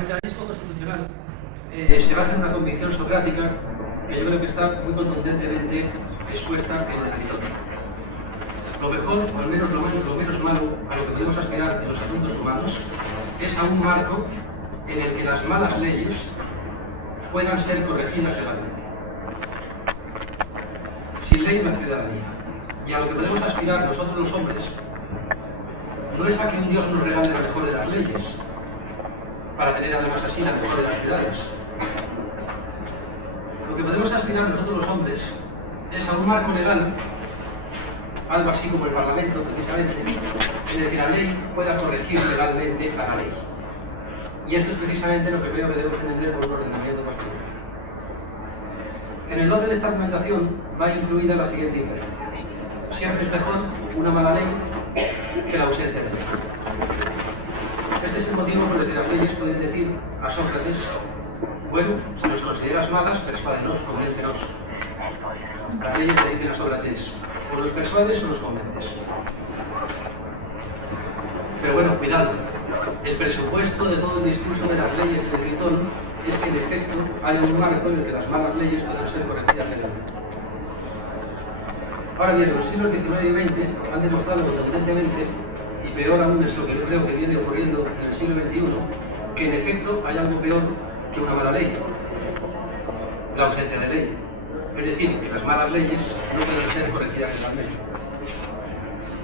El fundamentalismo constitucional se basa en una convicción socrática que yo creo que está muy contundentemente expuesta en el Aristóteles. Lo mejor, o al menos lo menos malo, a lo que podemos aspirar en los asuntos humanos es a un marco en el que las malas leyes puedan ser corregidas legalmente. Sin ley no hay ciudadanía. Y a lo que podemos aspirar nosotros los hombres no es a que un Dios nos regale la mejor de las leyes, para tener además así la mejor de las ciudades. Lo que podemos aspirar nosotros los hombres es a un marco legal, algo así como el Parlamento precisamente, en el que la ley pueda corregir legalmente a la ley. Y esto es precisamente lo que creo que debemos entender por un ordenamiento constitucional. En el orden de esta argumentación va incluida la siguiente diferencia. Siempre es mejor una mala ley que la ausencia de ley. Este es el motivo por el que las leyes pueden decir a Sócrates: bueno, si nos consideras malas, persuádenos, convéncenos. Las leyes le dicen a Sócrates: o nos persuades o nos convences. Pero bueno, cuidado. El presupuesto de todo el discurso de las leyes de Gritón es que en efecto haya un marco en el que las malas leyes puedan ser corregidas legalmente. Ahora bien, los siglos XIX y XX han demostrado contundentemente, y peor aún es lo que yo creo que viene ocurriendo en el siglo XXI, que en efecto hay algo peor que una mala ley: la ausencia de ley. Es decir, que las malas leyes no pueden ser corregidas legalmente.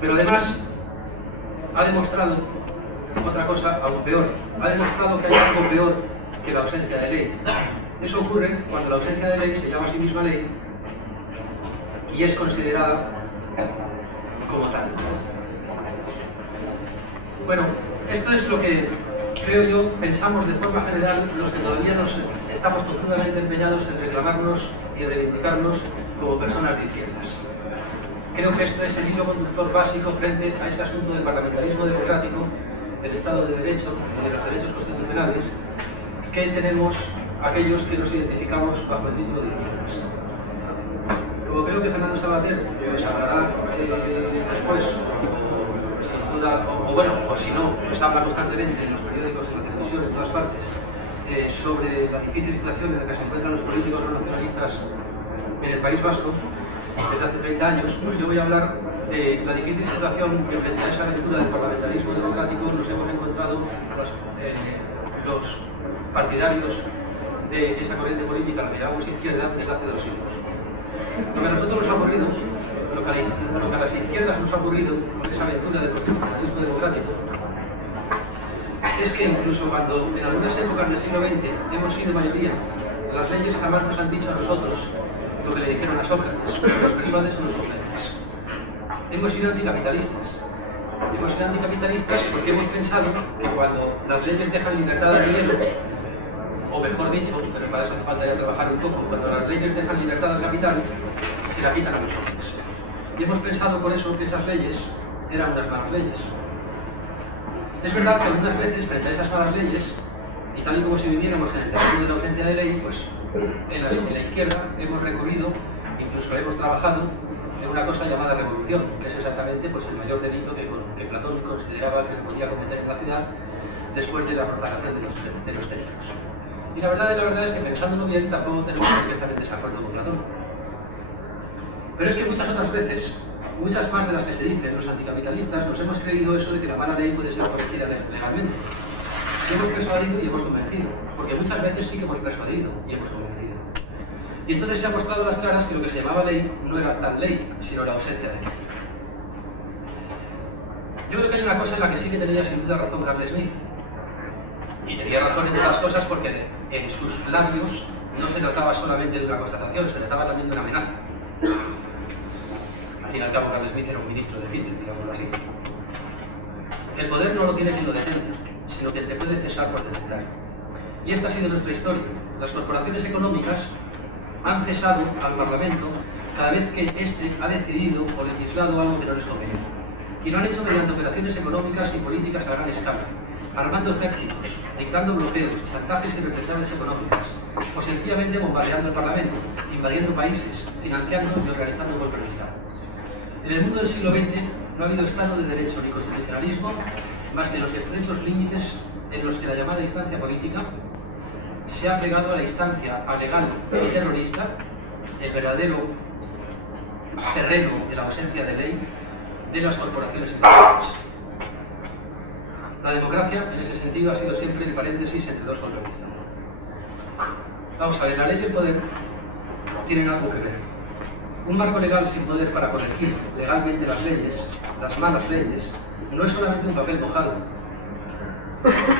Pero además ha demostrado otra cosa aún peor. Ha demostrado que hay algo peor que la ausencia de ley. Eso ocurre cuando la ausencia de ley se llama a sí misma ley y es considerada como tal. Bueno, esto es lo que creo yo pensamos de forma general los que todavía nos estamos tozudamente empeñados en reclamarnos y reivindicarnos como personas de izquierdas. Creo que esto es el hilo conductor básico frente a ese asunto del parlamentarismo democrático, el Estado de Derecho y de los derechos constitucionales que tenemos aquellos que nos identificamos bajo el título de izquierdas. Luego creo que Fernando Savater nos hablará después, sin duda, o si no, nos habla constantemente en los periódicos, en la televisión, en todas partes, sobre la difícil situación en la que se encuentran los políticos no nacionalistas en el País Vasco desde hace 30 años. Pues yo voy a hablar de la difícil situación que frente a esa aventura del parlamentarismo democrático nos hemos encontrado los partidarios de esa corriente política, la que llamamos izquierda, desde hace 2 siglos. Lo que a nosotros nos ha ocurrido, lo que a las izquierdas nos ha ocurrido con esa aventura del constitucionalismo democrático, es que incluso cuando en algunas épocas del siglo XX hemos sido mayoría, las leyes jamás nos han dicho a nosotros lo que le dijeron a Sócrates: nos persuades o nos convences. Hemos sido anticapitalistas. Hemos sido anticapitalistas porque hemos pensado que cuando las leyes dejan libertad al dinero, o mejor dicho, pero para eso hace falta ya trabajar un poco, cuando las leyes dejan libertad al capital, se la quitan a los hombres. Y hemos pensado por eso que esas leyes eran unas malas leyes. Es verdad que algunas veces, frente a esas malas leyes, y tal y como si viviéramos en el terreno de la ausencia de ley, pues en la izquierda hemos recurrido, incluso hemos trabajado en una cosa llamada revolución, que es exactamente pues, el mayor delito que Platón consideraba que se podía cometer en la ciudad después de la propagación de los técnicos. Y la verdad es que pensándolo bien tampoco tenemos que estar en desacuerdo con Platón. Pero es que muchas otras veces, muchas más de las que se dicen los anticapitalistas, nos hemos creído eso de que la mala ley puede ser corregida legalmente. Y hemos persuadido y hemos convencido, porque muchas veces sí que hemos persuadido y hemos convencido. Y entonces se ha mostrado a las claras que lo que se llamaba ley no era tal ley, sino la ausencia de ley. Yo creo que hay una cosa en la que sí que tenía sin duda razón Carl Smith. Y tenía razón entre otras cosas porque en sus labios no se trataba solamente de una constatación, se trataba también de una amenaza. Al fin y al cabo, Carl Smith era un ministro de Hitler, digámoslo así. El poder no lo tiene quien lo detenga, sino que te puede cesar por detentar. Y esta ha sido nuestra historia. Las corporaciones económicas han cesado al Parlamento cada vez que éste ha decidido o legislado algo que no les conviene. Y lo han hecho mediante operaciones económicas y políticas a gran escala, armando ejércitos, dictando bloqueos, chantajes y represalias económicas, o sencillamente bombardeando el Parlamento, invadiendo países, financiando y organizando golpes de Estado. En el mundo del siglo XX no ha habido Estado de Derecho ni constitucionalismo más que los estrechos límites en los que la llamada instancia política se ha plegado a la instancia alegal y terrorista, el verdadero terreno de la ausencia de ley de las corporaciones internacionales. La democracia, en ese sentido, ha sido siempre el paréntesis entre dos contradicciones. Vamos a ver, la ley y el poder tienen algo que ver. Un marco legal sin poder para corregir legalmente las leyes, las malas leyes, no es solamente un papel mojado.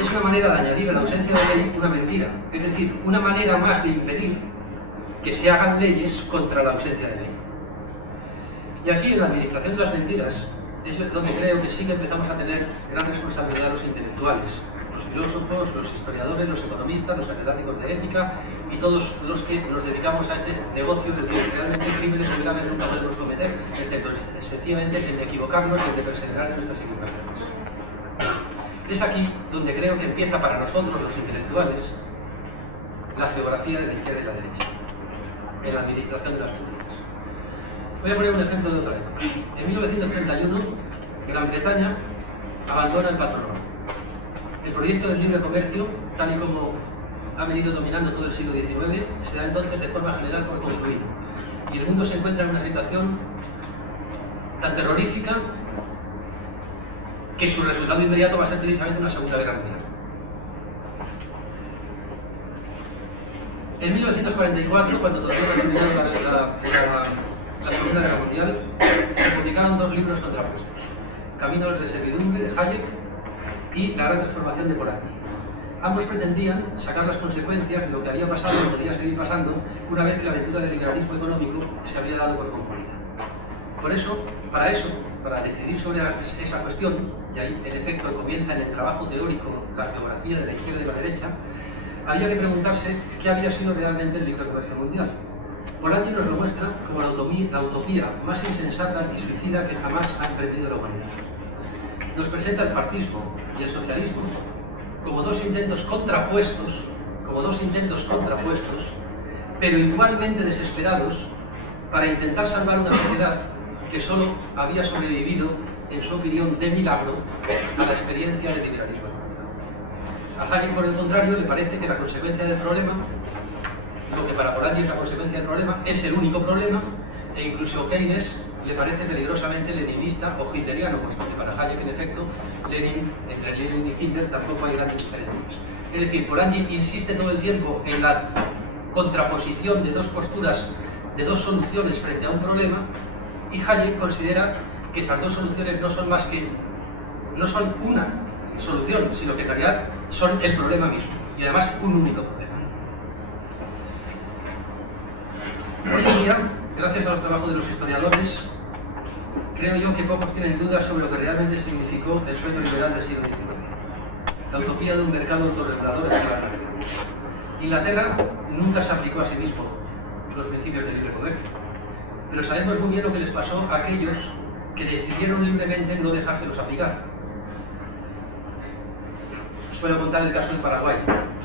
Es una manera de añadir a la ausencia de ley una mentira, es decir, una manera más de impedir que se hagan leyes contra la ausencia de ley. Y aquí, en la administración de las mentiras, es donde creo que sí que empezamos a tener gran responsabilidad los intelectuales, los filósofos, los historiadores, los economistas, los catedráticos de ética y todos los que nos dedicamos a este negocio del que realmente crímenes muy graves nunca podemos cometer, excepto sencillamente el de equivocarnos y el de perseverar en nuestras equivocaciones. Es aquí donde creo que empieza para nosotros, los intelectuales, la geografía de la izquierda y la derecha, en la administración de las mentiras. Voy a poner un ejemplo de otra época. En 1931, Gran Bretaña abandona el patrono. El proyecto del libre comercio, tal y como ha venido dominando todo el siglo XIX, se da entonces de forma general por concluido. Y el mundo se encuentra en una situación tan terrorífica que su resultado inmediato va a ser precisamente una Segunda Guerra Mundial. En 1944, cuando todavía no ha terminado la Segunda Guerra Mundial, se publicaron dos libros contrapuestos: Caminos de servidumbre, de Hayek, y La gran transformación de Polanyi. Ambos pretendían sacar las consecuencias de lo que había pasado y podría seguir pasando una vez que la aventura del liberalismo económico se habría dado por concluida. Por eso, para decidir sobre esa cuestión, y ahí en efecto comienza en el trabajo teórico la geografía de la izquierda y de la derecha, había que preguntarse qué había sido realmente el libre comercio mundial. Polanyi nos lo muestra como la utopía más insensata y suicida que jamás ha emprendido la humanidad. Nos presenta el fascismo y el socialismo como dos intentos contrapuestos, pero igualmente desesperados, para intentar salvar una sociedad que solo había sobrevivido, en su opinión, de milagro, a la experiencia del liberalismo. A Hayek, por el contrario, le parece que la consecuencia del problema, lo que para Polanyi es la consecuencia del problema, es el único problema, e incluso Keynes le parece peligrosamente leninista o hitleriano, puesto que para Hayek, en efecto, entre Lenin y Hitler tampoco hay grandes diferencias. Es decir, Polanyi insiste todo el tiempo en la contraposición de dos posturas, de dos soluciones frente a un problema, y Hayek considera que esas dos soluciones no son no son una solución, sino que en realidad son el problema mismo, y además un único problema. Hoy en día, gracias a los trabajos de los historiadores, creo yo que pocos tienen dudas sobre lo que realmente significó el sueño liberal del siglo XIX, la utopía de un mercado autorregulador en Inglaterra. Inglaterra nunca se aplicó a sí mismo los principios del libre comercio, pero sabemos muy bien lo que les pasó a aquellos que decidieron libremente no dejárselos aplicar. Suelo contar el caso de Paraguay.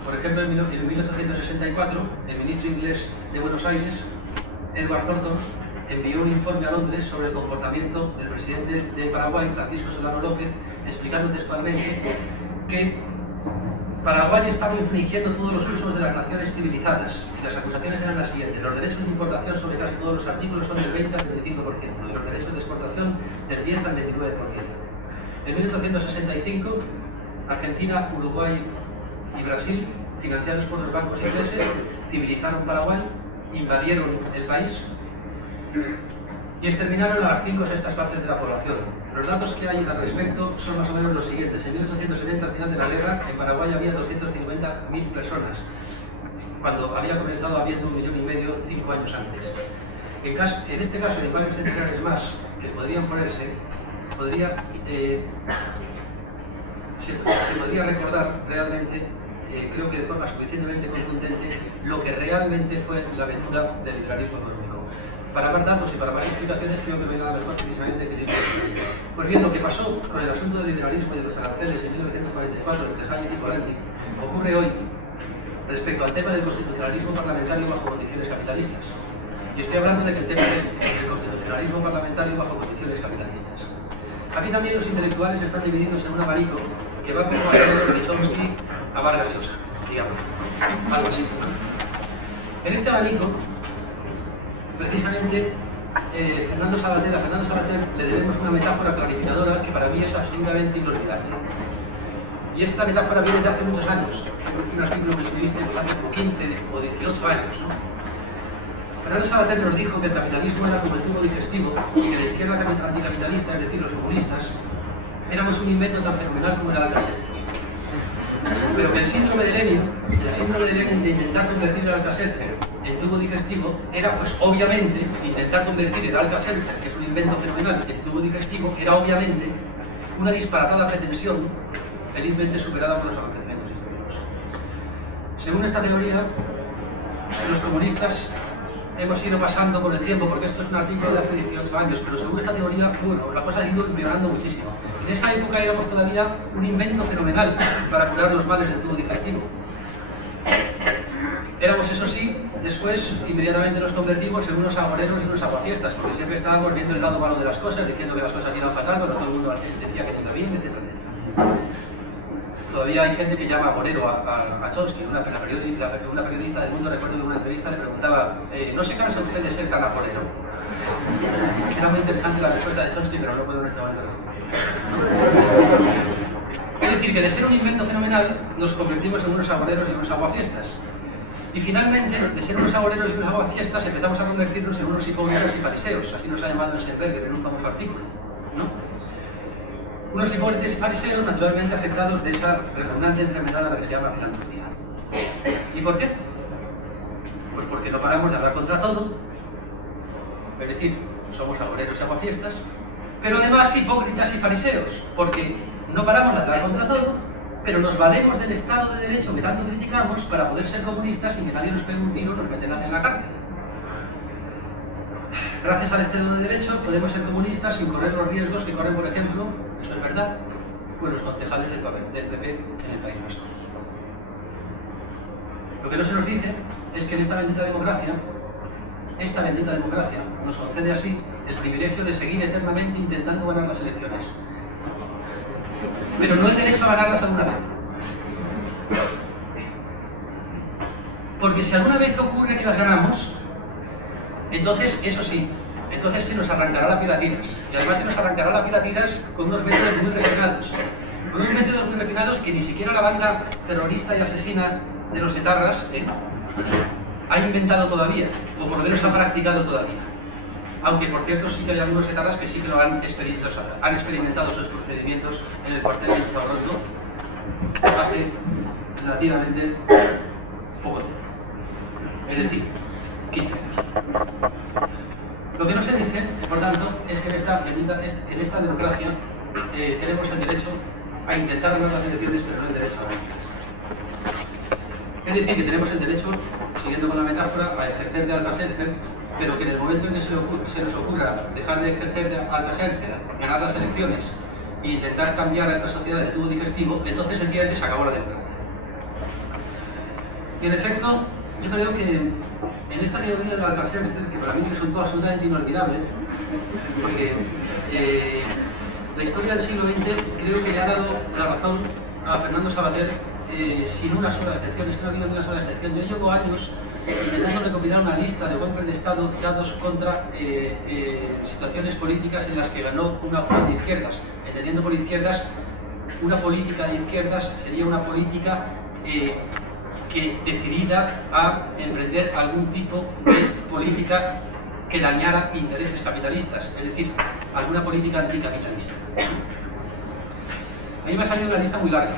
Por ejemplo, en 1864, el ministro inglés de Buenos Aires, Edward Thornton, envió un informe a Londres sobre el comportamiento del presidente de Paraguay, Francisco Solano López, explicando textualmente que Paraguay estaba infringiendo todos los usos de las naciones civilizadas, y las acusaciones eran las siguientes: los derechos de importación sobre casi todos los artículos son del 20 al 25%, y los derechos de exportación del 10 al 29%. En 1865, Argentina, Uruguay y Brasil, financiados por los bancos ingleses, civilizaron Paraguay, invadieron el país y exterminaron a las 5/6 partes de la población. Los datos que hay al respecto son más o menos los siguientes: en 1870, al final de la guerra, en Paraguay había 250.000 personas, cuando había comenzado habiendo 1,5 millones 5 años antes. En este caso, y en varios centenares más que podrían ponerse, se podría recordar realmente, creo que de forma suficientemente contundente, lo que realmente fue la aventura del liberalismo económico. Para más datos y para más explicaciones, creo que venga mejor precisamente que yo. Pues bien, lo que pasó con el asunto del liberalismo y de los aranceles en 1944 entre Hayek y Polanyi ocurre hoy respecto al tema del constitucionalismo parlamentario bajo condiciones capitalistas. Y estoy hablando de que el tema es el constitucionalismo parlamentario bajo condiciones capitalistas. Aquí también los intelectuales están divididos en un abanico que va poco más o menos de Chomsky a Vargas Llosa, digamos, algo así. En este abanico, precisamente, a Fernando Savater le debemos una metáfora clarificadora que para mí es absolutamente inolvidable. Y esta metáfora viene de hace muchos años, un artículo que escribiste hace 15 o 18 años, ¿no? Fernando Savater nos dijo que el capitalismo era como el tubo digestivo y que la izquierda anticapitalista, es decir, los comunistas, éramos un invento tan fenomenal como el Alcacelser. Pero que el síndrome de Lenin de intentar convertir el Alcacelser en tubo digestivo era, pues obviamente, intentar convertir el Alcacelser, que es un invento fenomenal, en tubo digestivo, era obviamente una disparatada pretensión, felizmente superada por los acontecimientos históricos. Según esta teoría, los comunistas hemos ido pasando con el tiempo, porque esto es un artículo de hace 18 años, pero según esta teoría, bueno, la cosa ha ido empeorando muchísimo. En esa época éramos todavía un invento fenomenal para curar los males del tubo digestivo. Éramos, eso sí, después inmediatamente nos convertimos en unos agoreros y unos aguafiestas, porque siempre estábamos viendo el lado malo de las cosas, diciendo que las cosas iban fatal, cuando todo el mundo decía que iba bien, etc. Todavía hay gente que llama agorero a Chomsky. Una periodista del Mundo, recuerdo que en una entrevista le preguntaba, ¿no se cansa usted de ser tan agorero? Era muy interesante la respuesta de Chomsky, pero no puedo en este momento responder. Es decir, que de ser un invento fenomenal nos convertimos en unos agoreros y unos aguafiestas. Y finalmente, de ser unos agoreros y unos aguafiestas, empezamos a convertirnos en unos hipócritas y fariseos. Así nos ha llamado Eisenberger en un famoso artículo, ¿no? Unos hipócritas y fariseos, naturalmente afectados de esa repugnante enfermedad a la que se llama filantropía. ¿Y por qué? Pues porque no paramos de hablar contra todo, es decir, somos agoreros y aguafiestas, pero además hipócritas y fariseos, porque no paramos de hablar contra todo, pero nos valemos del Estado de Derecho que tanto criticamos para poder ser comunistas sin que nadie nos pegue un tiro o nos meten en la cárcel. Gracias al Estado de Derecho podemos ser comunistas sin correr los riesgos que corren, por ejemplo, eso es verdad, pues los concejales del PP en el País Vasco. Lo que no se nos dice es que en esta bendita democracia nos concede así el privilegio de seguir eternamente intentando ganar las elecciones. Pero no el derecho a ganarlas alguna vez. Porque si alguna vez ocurre que las ganamos, entonces, eso sí, entonces se nos arrancará la piel a tiras. Y además se nos arrancará la piel a tiras con unos métodos muy refinados. Con unos métodos muy refinados que ni siquiera la banda terrorista y asesina de los etarras ha inventado todavía, o por lo menos ha practicado todavía. Aunque, por cierto, sí que hay algunos etarras que sí que lo han experimentado sus procedimientos en el cuartel de Sabrondo hace relativamente poco tiempo. Es decir, 15 años. Lo que no se dice, por tanto, es que en esta democracia tenemos el derecho a intentar ganar las elecciones, pero no el derecho a ganarlas. Es decir, que tenemos el derecho, siguiendo con la metáfora, a ejercer de Alcacelser, pero que en el momento en que se nos ocurra dejar de ejercer de Alcacelser, ganar las elecciones e intentar cambiar a esta sociedad de tubo digestivo, entonces sencillamente se acabó la democracia. Y en efecto, yo creo que en esta teoría del Alcacelser, que para mí resultó absolutamente inolvidable, porque la historia del siglo XX creo que le ha dado la razón a Fernando Savater sin una sola excepción. Es que no ha habido ni una sola excepción. Yo llevo años intentando recopilar una lista de golpes de Estado dados contra situaciones políticas en las que ganó una opción de izquierdas. Entendiendo por izquierdas, una política de izquierdas sería una política que decidida a emprender algún tipo de política que dañara intereses capitalistas, es decir, alguna política anticapitalista. A mí me ha salido una lista muy larga.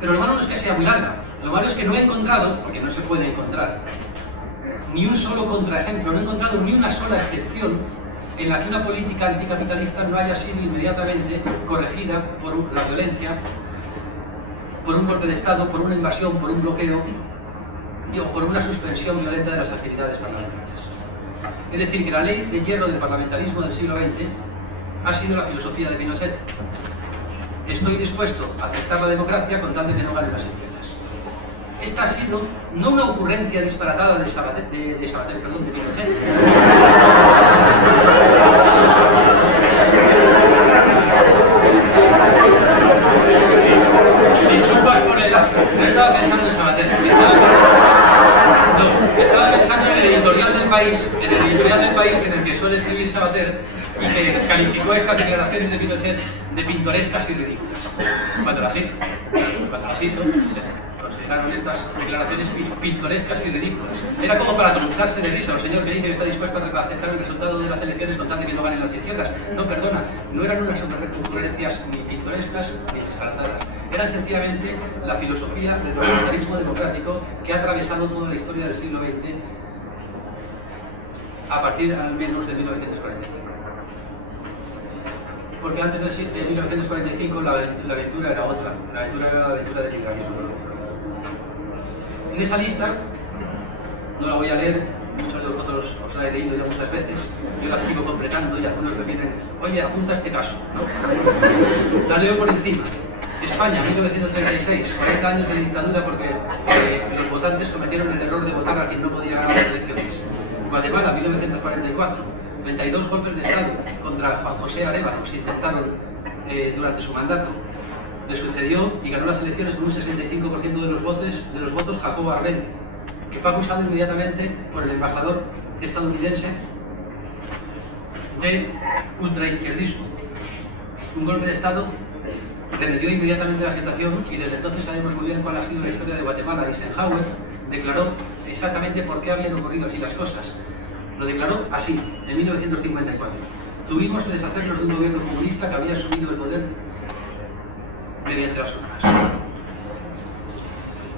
Pero lo malo no es que sea muy larga, lo malo es que no he encontrado, porque no se puede encontrar, ni un solo contraejemplo, no he encontrado ni una sola excepción en la que una política anticapitalista no haya sido inmediatamente corregida por la violencia, por un golpe de Estado, por una invasión, por un bloqueo o por una suspensión violenta de las actividades parlamentarias. Es decir, que la ley de hierro del parlamentarismo del siglo XX ha sido la filosofía de Pinochet. Estoy dispuesto a aceptar la democracia con tal de que no ganen las izquierdas. esta ha sido no una ocurrencia disparatada de Pinochet, disculpas por el lazo, no estaba pensando en Sabater, estaba pensando en el editorial del país, en el que suele escribir Sabater, y que calificó estas declaraciones de Pinochet de pintorescas y ridículas. Cuando las hizo, se consideraron estas declaraciones pintorescas y ridículas. Era como para truncharse de risa. El señor que dice que está dispuesto a aceptar el resultado de las elecciones con tal de que no ganen las izquierdas. No, perdona, no eran unas ocurrencias ni pintorescas ni disparatadas. Eran sencillamente la filosofía del parlamentarismo democrático que ha atravesado toda la historia del siglo XX a partir al menos de 1945. Porque antes de 1945 la aventura era otra. La aventura era la aventura del liberalismo. En esa lista, no la voy a leer, muchos de vosotros os la he leído ya muchas veces, yo la sigo completando y algunos me piden, oye, apunta este caso, ¿no? La leo por encima. España, 1936, 40 años de dictadura porque los votantes cometieron el error de votar a quien no podía ganar las elecciones. Guatemala, 1944, 32 golpes de Estado contra Juan José Arévalo se intentaron durante su mandato. Le sucedió y ganó las elecciones con un 65% de los votos Jacobo Arbenz, que fue acusado inmediatamente por el embajador estadounidense de ultraizquierdismo. Un golpe de Estado remedió inmediatamente la situación y desde entonces sabemos muy bien cuál ha sido la historia de Guatemala. Eisenhower declaró exactamente por qué habían ocurrido así las cosas. Lo declaró así, en 1954. Tuvimos que deshacernos de un gobierno comunista que había asumido el poder mediante las urnas.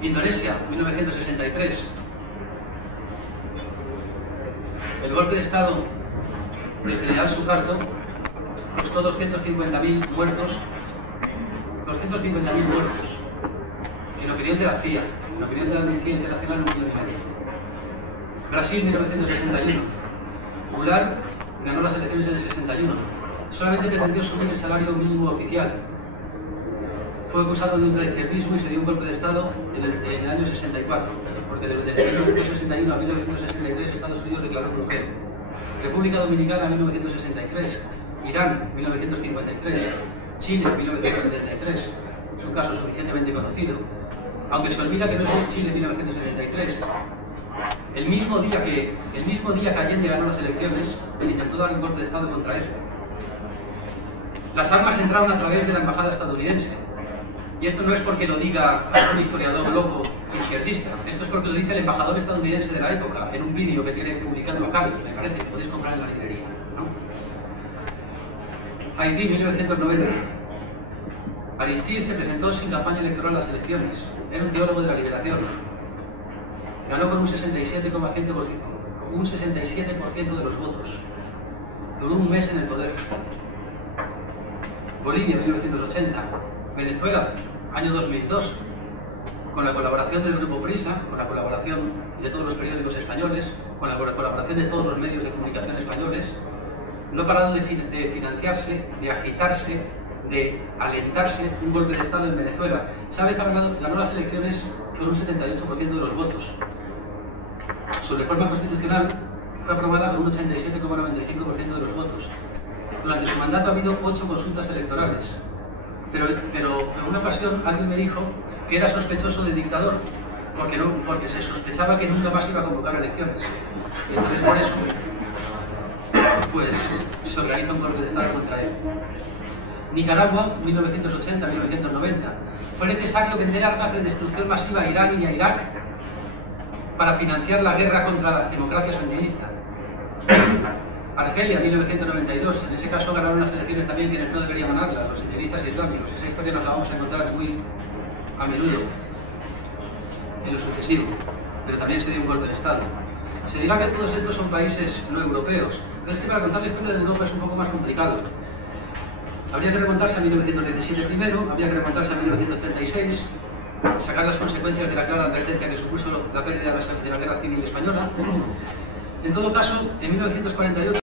Indonesia, 1963. El golpe de Estado del general Suharto costó 250.000 muertos. 250.000 muertos. En opinión de la CIA, en opinión de la Amnistía Internacional, 1,5 millones. Brasil, 1961. Goulart ganó las elecciones en el 61. Solamente pretendió subir el salario mínimo oficial. Fue acusado de ultraizquierdismo y se dio un golpe de Estado en el año 64, porque desde 1961 a 1963 Estados Unidos declaró bloqueo. República Dominicana, 1963. Irán, 1953. Chile, 1973. Es un caso suficientemente conocido. Aunque se olvida que no es en Chile 1973. El mismo día que Allende ganó las elecciones, se intentó dar un golpe de Estado contra él. Las armas entraron a través de la embajada estadounidense. Y esto no es porque lo diga algún historiador loco izquierdista. Esto es porque lo dice el embajador estadounidense de la época, en un vídeo que tiene publicado acá, me parece, que podéis comprar en la librería, ¿no? Haití, 1990. Aristide se presentó sin campaña electoral a las elecciones. Era un teólogo de la liberación. Ganó con un 67,5% de los votos. Duró un mes en el poder. Bolivia, 1980. Venezuela, año 2002. Con la colaboración del Grupo Prisa, con la colaboración de todos los periódicos españoles, con la colaboración de todos los medios de comunicación españoles, no ha parado de financiarse, de agitarse, de alentarse un golpe de Estado en Venezuela. Chávez ganó las elecciones con un 78% de los votos. Su reforma constitucional fue aprobada con un 87,95% de los votos. Durante su mandato ha habido 8 consultas electorales. Pero en una ocasión alguien me dijo que era sospechoso de dictador, porque se sospechaba que nunca más iba a convocar elecciones. Y entonces por eso pues se organiza un golpe de Estado contra él. Nicaragua, 1980-1990. Fue necesario vender armas de destrucción masiva a Irán y a Irak para financiar la guerra contra la democracia sandinista. Argelia, 1992. En ese caso ganaron las elecciones también quienes no deberían ganarlas, los sandinistas islámicos. Esa historia nos la vamos a encontrar muy a menudo en lo sucesivo, pero también se dio un golpe de Estado. Se dirá que todos estos son países no europeos, pero es que para contar la historia de Europa es un poco más complicado. Habría que remontarse a 1917 primero, habría que remontarse a 1936, sacar las consecuencias de la clara advertencia que supuso la pérdida de la Guerra Civil Española. En todo caso, en 1948